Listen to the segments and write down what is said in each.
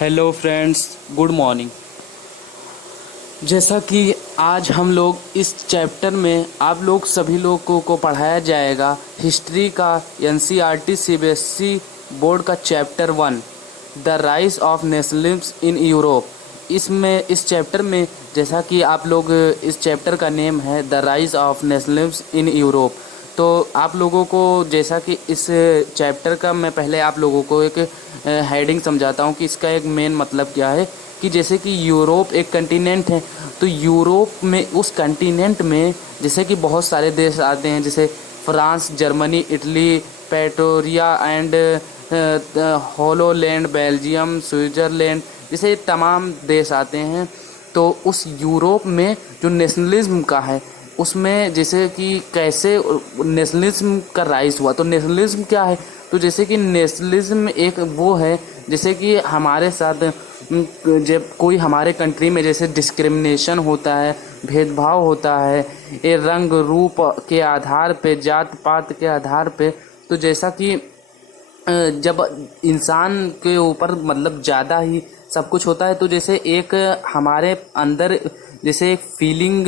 Hello friends, good morning. जैसा कि आज हम लोग इस चैप्टर में आप लोग सभी लोगों को पढ़ाया जाएगा हिस्ट्री का एनसीईआरटी सीबीएसई बोर्ड का chapter 1 the rise of nationalism in Europe. इसमें इस चैप्टर में जैसा कि आप लोग इस चैप्टर का नेम है the rise of nationalism in Europe, तो आप लोगों को जैसा कि इस चैप्टर का मैं पहले आप लोगों को एक हेडिंग समझाता हूँ कि इसका एक मेन मतलब क्या है। कि जैसे कि यूरोप एक कंटिनेंट है, तो यूरोप में उस कंटिनेंट में जैसे कि बहुत सारे देश आते हैं, जैसे फ्रांस, जर्मनी, इटली, पेट्रोरिया एंड होलोलैंड, बेल्जियम, स्विट्ज़रलैंड, जैसे तमाम देश आते हैं। तो उस यूरोप में जो नेशनलिज्म का है उसमें जैसे कि कैसे नेशनलिज्म का राइज हुआ। तो नेशनलिज्म क्या है? तो जैसे कि नेशनलिज्म एक वो है जैसे कि हमारे साथ जब कोई हमारे कंट्री में जैसे डिस्क्रिमिनेशन होता है, भेदभाव होता है, ये रंग रूप के आधार पे, जात पात के आधार पे, तो जैसा कि जब इंसान के ऊपर मतलब ज़्यादा ही सब कुछ होता है, तो जैसे एक हमारे अंदर जैसे एक फीलिंग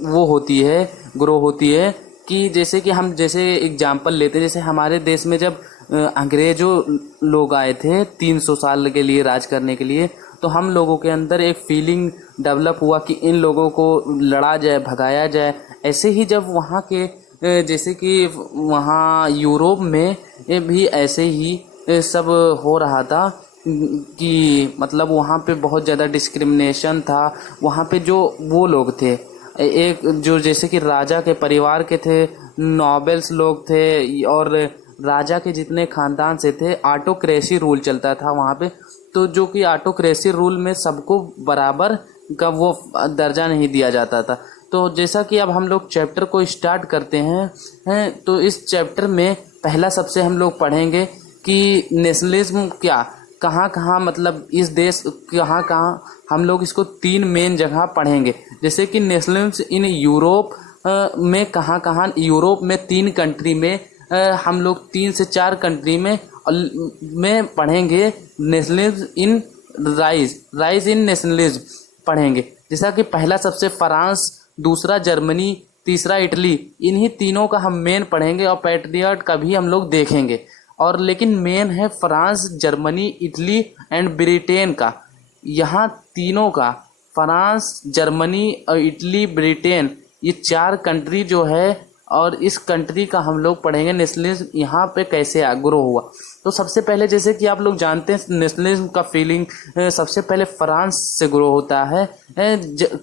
वो होती है, ग्रो होती है। कि जैसे कि हम जैसे एग्जांपल लेते हैं, जैसे हमारे देश में जब अंग्रेज़ों लोग आए थे 300 साल के लिए राज करने के लिए, तो हम लोगों के अंदर एक फीलिंग डेवलप हुआ कि इन लोगों को लड़ा जाए, भगाया जाए। ऐसे ही जब वहाँ के जैसे कि वहाँ यूरोप में भी ऐसे ही सब हो रहा था कि मतलब वहाँ पे बहुत ज़्यादा डिस्क्रिमिनेशन था। वहाँ पे जो वो लोग थे, एक जो जैसे कि राजा के परिवार के थे, नॉबल्स लोग थे, और राजा के जितने ख़ानदान से थे, ऑटोक्रेसी रूल चलता था वहाँ पे। तो जो कि ऑटोक्रेसी रूल में सबको बराबर का वो दर्जा नहीं दिया जाता था। तो जैसा कि अब हम लोग चैप्टर को स्टार्ट करते हैं तो इस चैप्टर में पहला सबसे हम लोग पढ़ेंगे कि नेशनलिज्म क्या, कहाँ कहाँ मतलब इस देश कहाँ कहाँ हम लोग इसको 3 मेन जगह पढ़ेंगे। जैसे कि नेशनलिज्म इन यूरोप में कहाँ कहाँ, यूरोप में 3 कंट्री में हम लोग 3 से 4 कंट्री में पढ़ेंगे nationalism in rise in nationalism पढ़ेंगे। जैसा कि पहला सबसे फ्रांस, दूसरा जर्मनी, तीसरा इटली, इन्हीं तीनों का हम मेन पढ़ेंगे, और पैट्रियट का भी हम लोग देखेंगे। और लेकिन मेन है France, Germany, Italy and Britain का। यहाँ तीनों का, फ्रांस, जर्मनी और इटली, ब्रिटेन, ये 4 कंट्री जो है, और इस कंट्री का हम लोग पढ़ेंगे नेशनलिज्म यहाँ पे कैसे ग्रो हुआ। तो सबसे पहले जैसे कि आप लोग जानते हैं नेशनलिज्म का फीलिंग सबसे पहले फ्रांस से ग्रो होता है।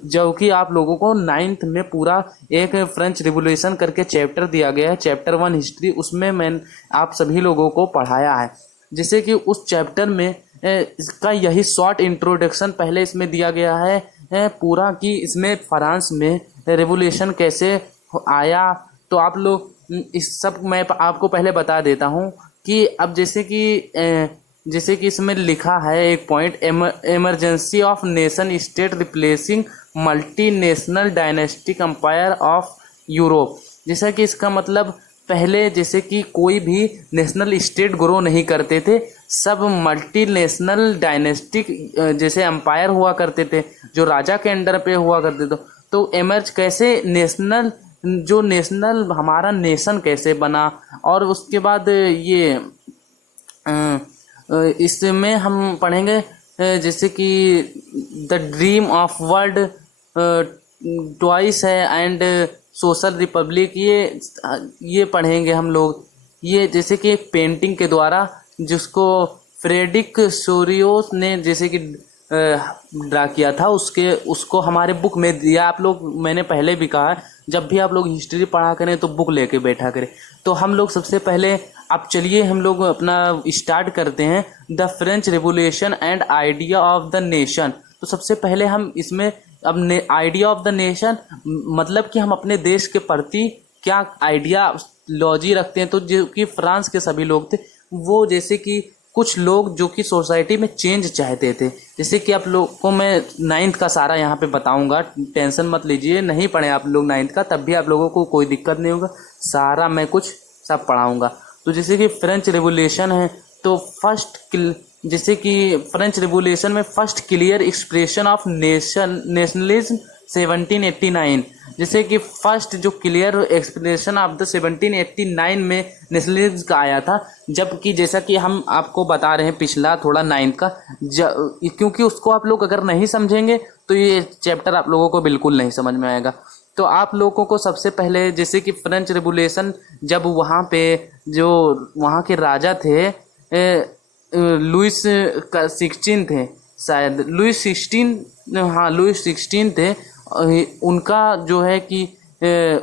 जो कि आप लोगों को 9th में पूरा एक फ्रेंच रिवॉल्यूशन करके चैप्टर दिया गया है, चैप्टर 1 हिस्ट्री, उसमें मैं आप सभी लोगों को पढ़ाया है। जैसे कि उस चैप्टर में इसका यही शॉर्ट इंट्रोडक्शन पहले इसमें दिया गया है पूरा, कि इसमें फ्रांस में रिवॉल्यूशन कैसे आया। तो आप लोग इस सब मैं आपको पहले बता देता हूँ कि अब जैसे कि इसमें लिखा है एक point, emergency of nation state replacing multinational dynastic empire of Europe. जैसा कि इसका मतलब पहले जैसे कि कोई भी नेशनल स्टेट ग्रो नहीं करते थे, सब मल्टीनेशनल डायनेस्टिक जैसे एम्पायर हुआ करते थे, जो राजा के अंडर पे हुआ करते थे। तो एमर्ज कैसे नेशनल, जो नेशनल हमारा नेशन कैसे बना। और उसके बाद ये इसमें हम पढ़ेंगे जैसे कि the dream of world twice है एंड सोशल रिपब्लिक, ये पढ़ेंगे हम लोग। ये जैसे कि एक पेंटिंग के द्वारा जिसको फ्रेडरिक सोरियोस ने जैसे कि ड्रा किया था, उसको हमारे बुक में दिया। आप लोग, मैंने पहले भी कहा, जब भी आप लोग हिस्ट्री पढ़ा करें तो बुक लेके बैठा करें। तो हम लोग सबसे पहले, अब चलिए हम लोग अपना स्टार्ट करते हैं, the French revolution and idea of the nation. तो सबसे पहले हम इसमें अब आइडिया ऑफ द नेशन मतलब कि हम अपने देश के प्रति क्या आइडिया लॉजी रखते हैं। तो जो कि फ्रांस के सभी लोग थे, वो जैसे कि कुछ लोग जो कि सोसाइटी में चेंज चाहते थे। जैसे कि आप लोग को मैं 9th का सारा यहाँ पे बताऊंगा, टेंशन मत लीजिए, नहीं पढ़े आप लोग 9th का तब भी आप लोगों को कोई दिक्कत नहीं होगा, सारा मैं कुछ सब पढ़ाऊंगा। तो जैसे कि फ्रेंच रिवॉल्यूशन है, तो फर्स्ट जैसे कि फ्रेंच रिवॉल्यूशन में first clear expression of nationalism 1789, जैसे कि फर्स्ट जो क्लियर एक्सप्रेशन ऑफ द 1789 में नेशनलिज्म का आया था। जबकि जैसा कि हम आपको बता रहे हैं पिछला थोड़ा 9th का, क्योंकि उसको आप लोग अगर नहीं समझेंगे तो ये चैप्टर आप लोगों को बिल्कुल नहीं समझ में आएगा। तो आप लोगों को सबसे पहले जैसे कि फ्रेंच रिवॉल्यूशन, जब वहाँ पे जो वहाँ के राजा थे लुइस का 16 थे शायद, लुइस 16, हाँ लुइस 16 थे। उनका जो है कि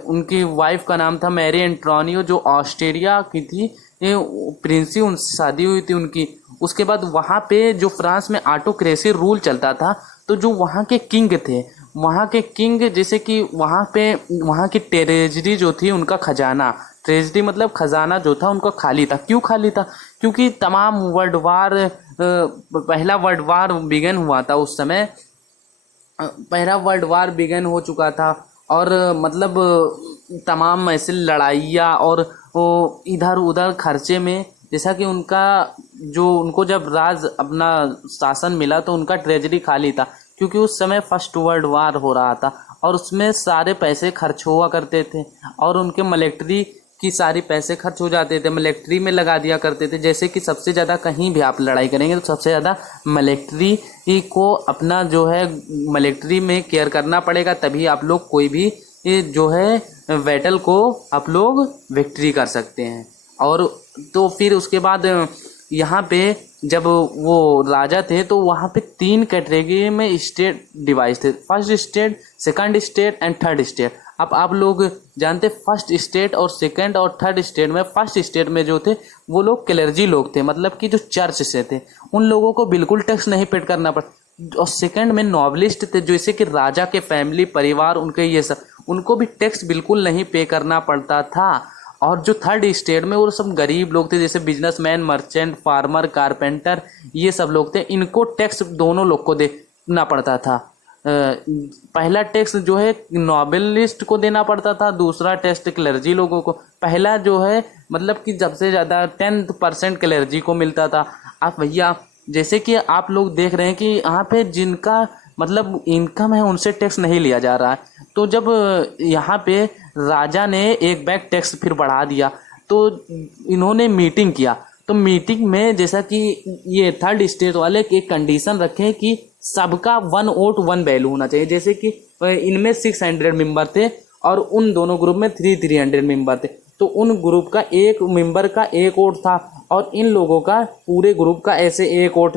उनकी वाइफ का नाम था मैरी एंटोनियो, जो ऑस्ट्रिया की थी, प्रिंसी उनसे शादी हुई थी उनकी। उसके बाद वहाँ पे जो फ्रांस में ऑटोक्रेसी रूल चलता था, तो जो वहाँ के किंग थे, वहाँ के किंग जैसे कि वहाँ पे वहाँ की ट्रेजरी जो थी, उनका खजाना, ट्रेजरी मतलब खजाना जो था उनका खाली था। क्यों खाली था? क्योंकि तमाम वर्ल्ड वार, पहला वर्ल्ड वार बिगन हुआ था उस समय, पहला वर्ल्ड वार बिगन हो चुका था। और मतलब तमाम ऐसे लड़ाइयाँ और वो इधर उधर खर्चे में, जैसा कि उनको जब राज अपना शासन मिला तो उनका ट्रेजरी खाली था, क्योंकि उस समय फर्स्ट वर्ल्ड वार हो रहा था और उसमें सारे पैसे खर्च हुआ करते थे और उनके मिलिट्री की सारी पैसे खर्च हो जाते थे, मिलिट्री में लगा दिया करते थे। जैसे कि सबसे ज़्यादा कहीं भी आप लड़ाई करेंगे तो सबसे ज़्यादा मिलिट्री को अपना जो है मिलिट्री में केयर करना पड़ेगा, तभी आप लोग कोई भी जो है बैटल को आप लोग विक्ट्री कर सकते हैं। और तो फिर उसके बाद यहाँ पे जब वो राजा थे तो वहाँ पे 3 कैटेगरी में स्टेट डिवाइड थे, first state, second state and third state. अब आप लोग जानते फर्स्ट स्टेट और सेकंड और थर्ड स्टेट में, फर्स्ट स्टेट में जो थे वो लोग क्लर्जी लोग थे, मतलब कि जो चर्च से थे, उन लोगों को बिल्कुल टैक्स नहीं पे करना पड़ता। और सेकंड में नॉबलिस्ट थे, जैसे कि राजा के फैमिली परिवार, उनके ये सब, उनको भी टैक्स बिल्कुल नहीं पे करना पड़ता था। और जो थर्ड स्टेट में वो सब गरीब लोग थे, जैसे बिजनेसमैन, मर्चेंट, फार्मर, कारपेंटर, ये सब लोग थे, इनको टैक्स दोनों लोग को देना पड़ता था। पहला टैक्स जो है नॉबलिस्ट को देना पड़ता था, दूसरा टैक्स क्लर्जी लोगों को। पहला जो है मतलब कि सबसे ज़्यादा 10% क्लर्जी को मिलता था। आप भैया जैसे कि आप लोग देख रहे हैं कि यहाँ पे जिनका मतलब इनकम है उनसे टैक्स नहीं लिया जा रहा है। तो जब यहाँ पे राजा ने एक बैग टैक्स फिर बढ़ा दिया तो इन्होंने मीटिंग किया। तो मीटिंग में जैसा कि ये थर्ड स्टेट वाले एक कंडीशन रखे कि सबका 1 वोट 1 वैल्यू होना चाहिए। जैसे कि इनमें 600 मेंबर थे और उन दोनों ग्रुप में 300 मेंबर थे, तो उन ग्रुप का एक मेंबर का 1 वोट था और इन लोगों का पूरे ग्रुप का ऐसे 1 वोट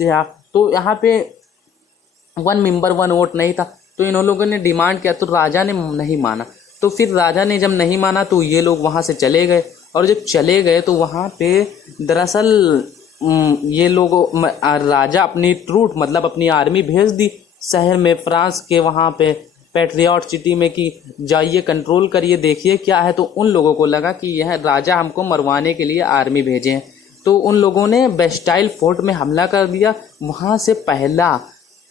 था। तो यहाँ पे 1 मेंबर 1 वोट नहीं था, तो इन लोगों ने डिमांड किया तो राजा ने नहीं माना। तो फिर राजा ने जब नहीं माना तो ये लोग वहाँ से चले गए, और जब चले गए तो वहाँ पे दरअसल ये लोग राजा अपनी ट्रूप मतलब अपनी आर्मी भेज दी शहर में, फ्रांस के वहाँ पे पैट्रियट सिटी में, कि जाइए कंट्रोल करिए, देखिए क्या है। तो उन लोगों को लगा कि यह राजा हमको मरवाने के लिए आर्मी भेजे हैं, तो उन लोगों ने बेस्टाइल फोर्ट में हमला कर दिया। वहाँ से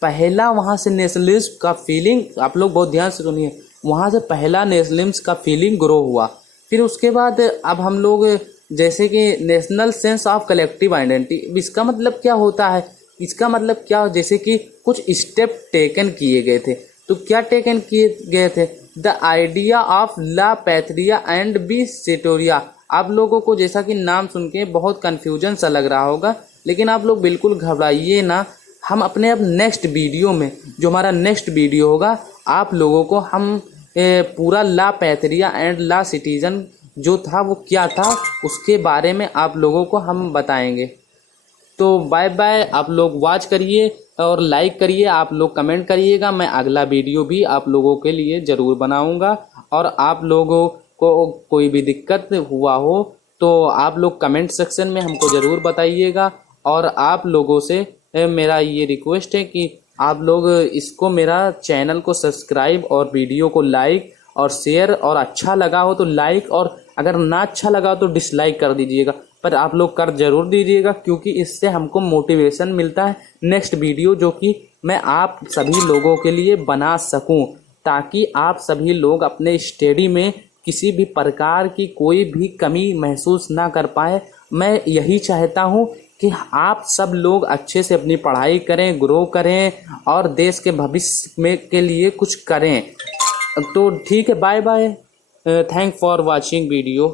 पहला वहाँ से नेशनलिज्म का फीलिंग, आप लोग बहुत ध्यान से सुनिए, वहाँ से पहला नेशनलिज्म का फीलिंग ग्रो हुआ। फिर उसके बाद अब हम लोग जैसे कि national sense of collective identity, इसका मतलब क्या होता है? इसका मतलब क्या, जैसे कि कुछ स्टेप टेकन किए गए थे। तो क्या टेकन किए गए थे? द आइडिया ऑफ ला पैट्रिया एंड बी सेटोरिया। आप लोगों को जैसा कि नाम सुन के बहुत कन्फ्यूजन सा लग रहा होगा, लेकिन आप लोग बिल्कुल घबराइए ना। हम अपने अब नेक्स्ट वीडियो में, जो हमारा नेक्स्ट वीडियो होगा, आप लोगों को हम पूरा ला पैट्रिया एंड ला सिटीजन जो था वो क्या था उसके बारे में आप लोगों को हम बताएंगे। तो बाय बाय, आप लोग वॉच करिए और लाइक करिए, आप लोग कमेंट करिएगा। मैं अगला वीडियो भी आप लोगों के लिए ज़रूर बनाऊंगा। और आप लोगों को कोई भी दिक्कत हुआ हो तो आप लोग कमेंट सेक्शन में हमको ज़रूर बताइएगा। और आप लोगों से मेरा ये रिक्वेस्ट है कि आप लोग इसको, मेरा चैनल को सब्सक्राइब और वीडियो को लाइक और शेयर, और अच्छा लगा हो तो लाइक, और अगर ना अच्छा लगा तो डिसलाइक कर दीजिएगा, पर आप लोग कर जरूर दीजिएगा, क्योंकि इससे हमको मोटिवेशन मिलता है नेक्स्ट वीडियो जो कि मैं आप सभी लोगों के लिए बना सकूं, ताकि आप सभी लोग अपने स्टडी में किसी भी प्रकार की कोई भी कमी महसूस ना कर पाए। मैं यही चाहता हूं कि आप सब लोग अच्छे से अपनी पढ़ाई करें, ग्रो करें और देश के भविष्य में के लिए कुछ करें। तो ठीक है, bye bye, thank for watching video.